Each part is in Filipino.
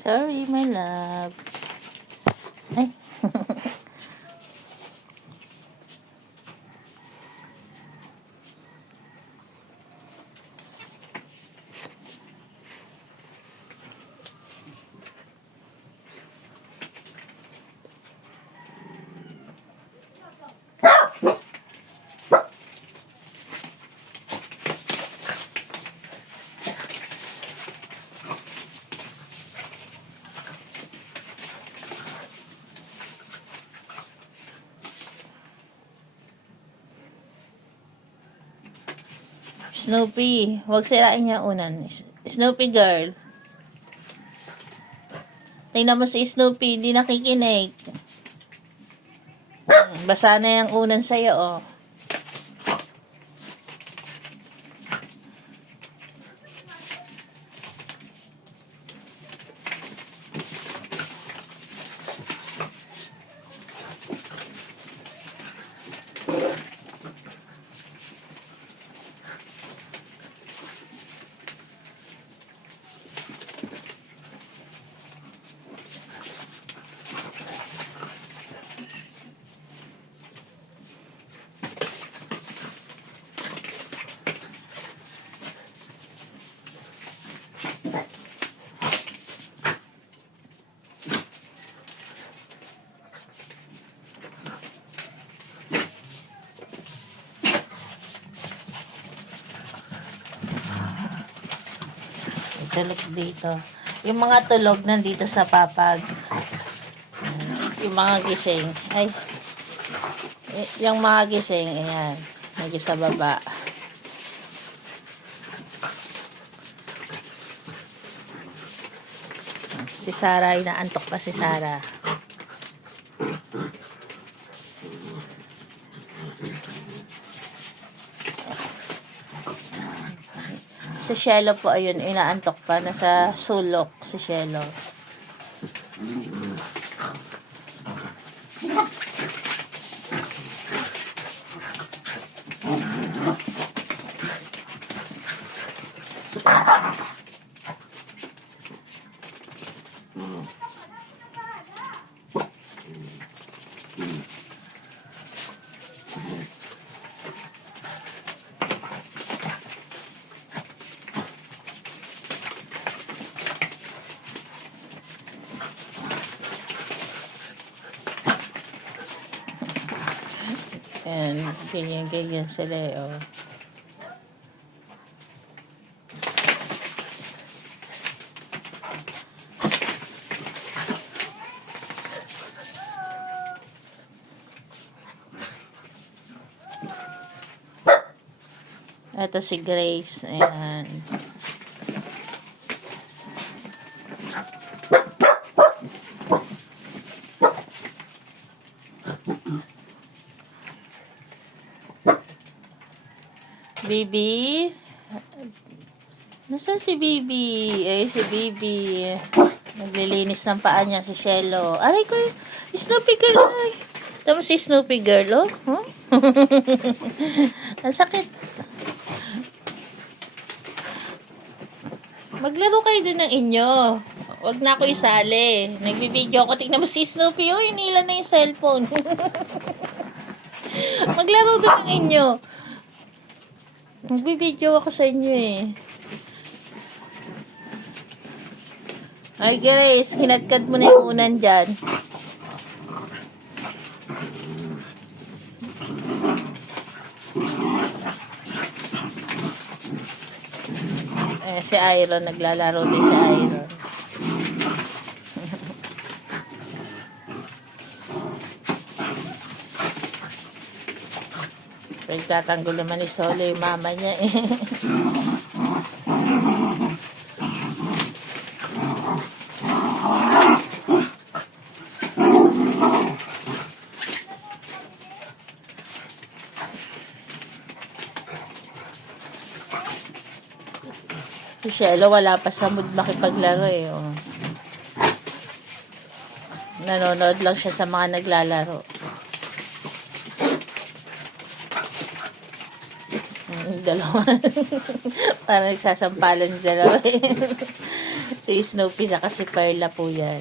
Sorry, my love. Ay. Snoopy, huwag sirain niya unan. Snoopy girl. Tingnan mo si Snoopy, hindi nakikinig. Basa na yung unan sa'yo, oh. Tulog dito. Yung mga tulog nandito sa papag. Yung mga gising. Ay. Yung mga gising. Ayan. Nandito sa baba. Si Sarah. Inaantok pa si Sarah. Si Shelo po, ayun, inaantok pa. Nasa sulok si Shelo. And ganyan sila, oh. Ito si Grace. Ayan. Bibi? Nasaan si Bibi? Eh, si Bibi. Naglilinis ng paa niya si Shelo. Aray ko, Snoopy girl. Ay. Tama si Snoopy girl, oh. Huh? Ang sakit. Maglaro kayo dun ng inyo. Wag na ako isali. Nagbibideo ako. Tignan mo si Snoopy. Oh, inila na yung cellphone. Maglaro dun ng inyo. Nagbibideo ako sa inyo eh. Ay Grace, kinadkad mo na yung unan dyan. Eh, si Iron, naglalaro din si Iron. Pagtatanggol naman ni Solo yung mama niya eh. Si Shelo wala pa sa mood makipaglaro eh. Oh. Nanonood lang siya sa mga naglalaro. Dalawa. Parang nagsasampalan yung dalawa eh. Si Snoopy saka si Perla po yan.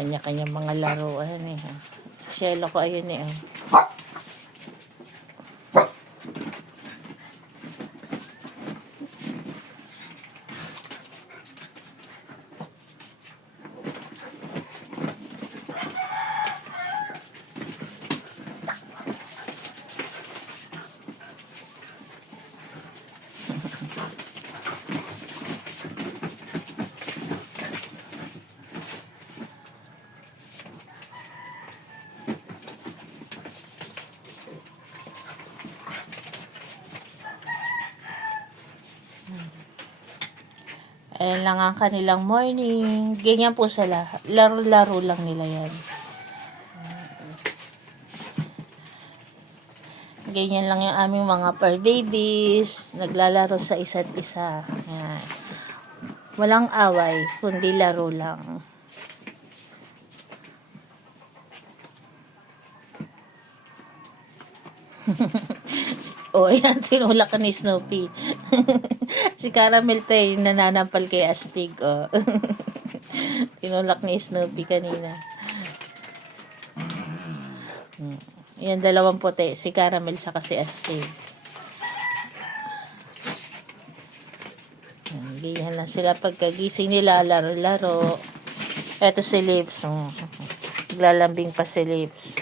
Kanya-kanya mga laruan eh. Si Shelo ko ayun eh. Ayan lang ang kanilang morning. Ganyan po sila. Laro-laro lang nila yan. Ganyan lang yung aming mga fur babies. Naglalaro sa isa't isa. Ayan. Walang away, kundi laro lang. O, ayan, tinulak ka ni Snoopy. Si Caramel to eh, nananampal kay Astig, oh. Tinulak ni Snoopy kanina. Yan, dalawang puti. Si Caramel saka si Astig. Ganyan lang sila pagkagising nila, laro-laro. Eto si Lips. Naglalambing pa si Lips.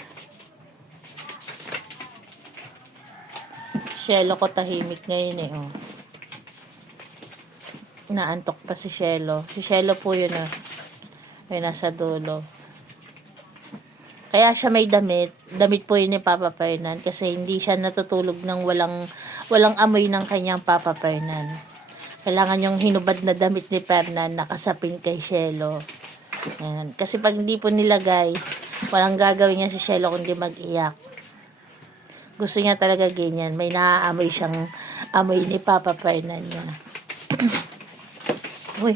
Shelo ko tahimik ngayon eh, oh. Naantok pa si Shelo. Si Shelo po yun, oh. May nasa dulo. Kaya siya may damit. Damit po yun ni Papa Fernan kasi hindi siya natutulog ng walang amoy ng kanyang Papa Fernan. Kailangan yung hinubad na damit ni Fernan nakasapin kay Shelo. Ayan. Kasi pag hindi po nilagay, walang gagawin niya si Shelo kundi mag-iyak. Gusto niya talaga ganyan. May naaamoy siyang amoy ni Papa Fernan niya. Uy.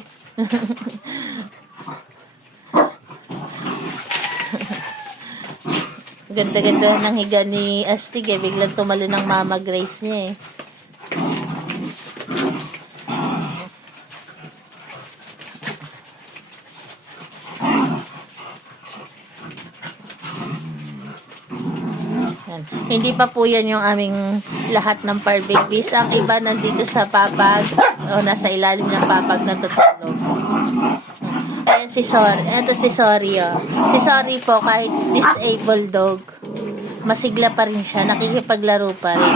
Ganda-ganda ng higa ni Astig eh. Biglang tumalo ng Mama Grace niya eh. Yan. Hindi pa po yan yung aming lahat ng fur babies. Ang iba nandito sa papag o nasa ilalim ng papag na tutulog. Ayan si Sorry. Ito si Sorry, oh. Si Sorry po, kahit disabled dog, masigla pa rin siya. Nakikipaglaro pa rin.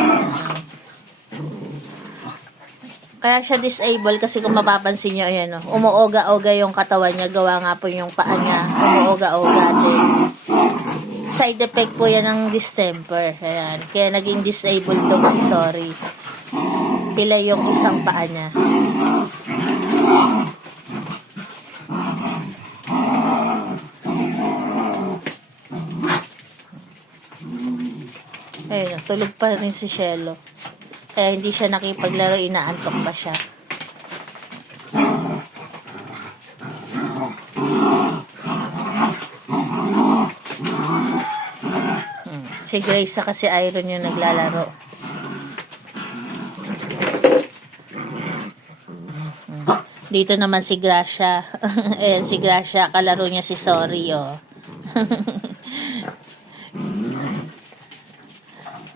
Kaya siya disabled kasi kung mapapansin nyo, ayan, oh, umuoga-oga yung katawan niya. Gawa nga po yung paa niya. Umuoga-oga din. Side effect po yan ng distemper. Ayan. Kaya naging disabled dog si Sorry. Pila yung isang paa niya. Ayun, tulog pa rin si Shelo. Kaya hindi siya nakipaglaro, inaantok pa siya. Si Grace sa kasi Iron yung naglalaro. Dito naman si Gracia. Ayan si Gracia, kalaro niya si Sorry, oh.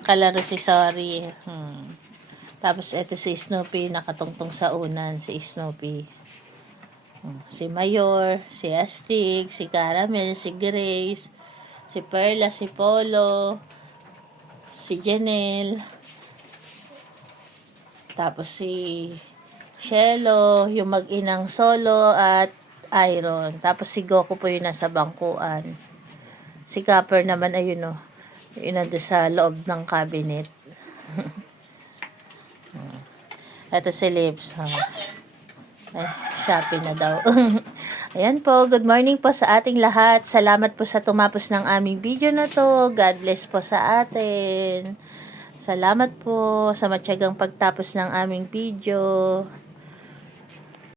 Kalaro si Sorry. Tapos eto si Snoopy, nakatungtong sa unan si Snoopy. Si Mayor, si Astig, si Caramel, si Grace, si Perla, si Polo, si Janelle, tapos si Shelo, yung mag-inang Solo at Iron. Tapos si Goku po yung nasa bangkuan. Si Copper naman ayun, oh, yun nandun sa loob ng cabinet. Ito si Lips. Ay, Shopee na daw. Ayan po, good morning po sa ating lahat. Salamat po sa tumapos ng aming video na to. God bless po sa atin. Salamat po sa matyagang pagtapos ng aming video.